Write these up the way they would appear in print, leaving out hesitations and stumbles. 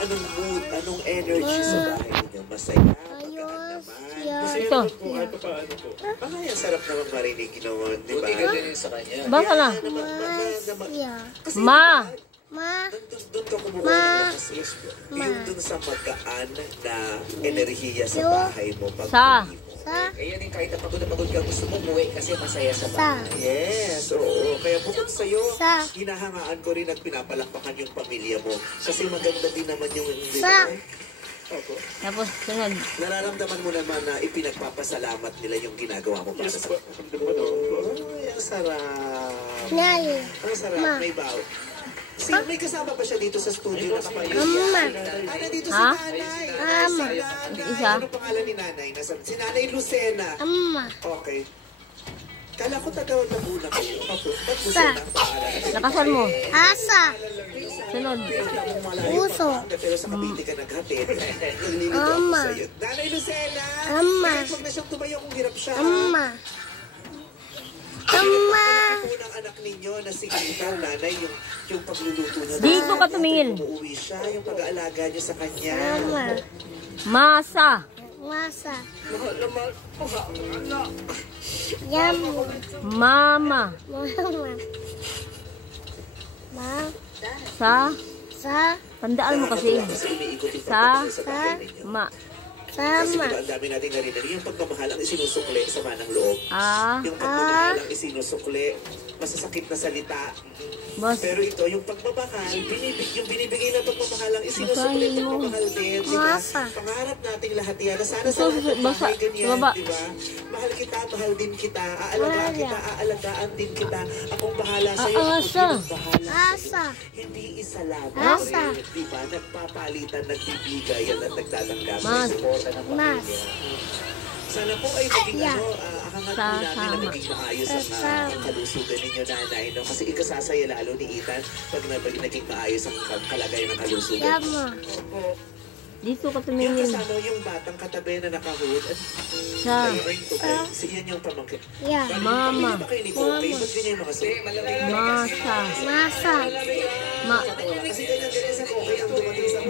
Anong mood, anong energy sa bahay ninyo? Masaya, magaan naman. Ito. Baka yan, sarap naman marinig ginawa, di ba? Buti ka din sa kanya. Baka na. Kasi Ma. doon ka kumukuha ng lakas. Yung doon sa magaan na enerhiya sa bahay mo. Sa. Kaya din kahit napagod ka, gusto mo buhay kasi masaya sa bahay. Yes, oo. Kaya bukod sa'yo, hinahangaan ko rin at pinapalakpakan yung pamilya mo. Kasi maganda din naman yung... Opo. Tapos, sunod. Nararamdaman mo naman na ipinagpapasalamat nila yung ginagawa mo para sa... Ay, ang sarap. Ang sarap, may baw. May kasama ba siya dito sa studio na kapatid? Nandito si nanay. Isa. Ano pangalan ni nanay? Si nanay Lucena. Okay. Kala ko tagawag na muna kayo. Ba't Lucena ang pangalan? Lakasan mo. Asa. Sunod. Puso. Pero sa Cavite ka naghatid. Naglilito ako sa'yo. Nanay Lucena! Huwag na siyang tumayo kung hirap siya. Unang anak ninyo na si Ethan, nanay, yung pagluluto niya. Dito ka tumingin. Umuwi siya, yung pag-aalaga niyo sa kanya. Masa. Mama. Sa. Tandaan mo kasi. Sa. Ma. Kasi diba, ang dami natin narinig, yung pagmamahal ang isinusukli sa manang loob. Yung pagmamahal ang isinusukli, masasakit na salita. Pero ito, yung pagmamahal, yung binibigay ng pagmamahal ang isinusukli, pagmamahal din, diba? Pangarap nating lahat yan, na sana sa lahat ng bahay ganyan, diba? Mahal kita, mahal din kita, aalagaan kita, aalagaan din kita. Akong bahala sa'yo, ako din bahala sa'yo. Hindi isa lamang, diba? Nagpapalitan, nagbibigay, at nagtatanggapan. Sana po ay maging hangat po namin na maging maayos ang kalusugan ninyo, nanay. No? Kasi ikasasaya lalo ni Ethan pag naging maayos ang kalagayan ng kalusugan. Dito ka Yung tumingin. kasama yung batang katabi na nakahood at yan yung pamangkin. Mama. Ba kayo ni Kobe? Ba't ganyan yung makasuot? Masa. Kasi ganyan sa Kobe ang dumating sa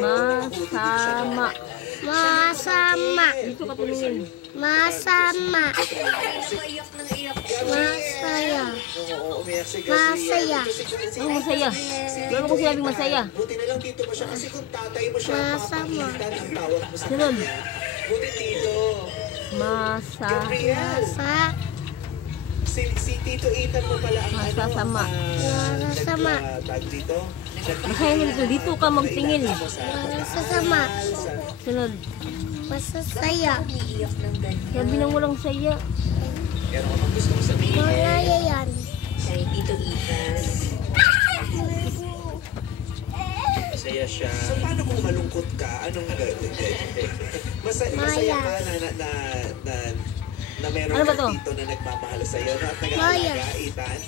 Masama. Dito ka tumingin. Masaya. Ano masaya? Ano ko sinabing masaya? Buti na lang dito mo siya kasi kung tatay mo siya papakilitan ang tawag mo sa Sunod. kanya. Buti dito. Gabriel. Si Tito Ethan mo pala ang Masasama. tag dito. Masaya mo dito. Dito ka magtingin. Sunod. Masasaya. Sabi nang walang saya. Pero kung gusto mo sabihin, Yan. kay Tito Ethan, masaya siya. So paano kung malungkot ka? Anong gagawin? Masaya ka na meron Ano ba to? kang tito na nagmamahal sa'yo at nag-aalaga, Ethan?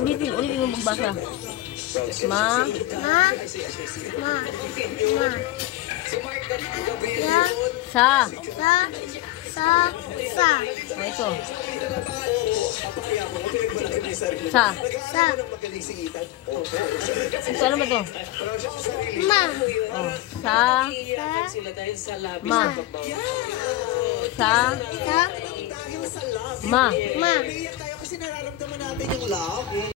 Ulitin mo magbasa. Sa. Ito. Sa. Ito, ano ba to? Sa. Sila dahil sa labis Ma. ng pagbawa. Sa. Ma. Iyak tayo kasi nararamdaman natin yung love.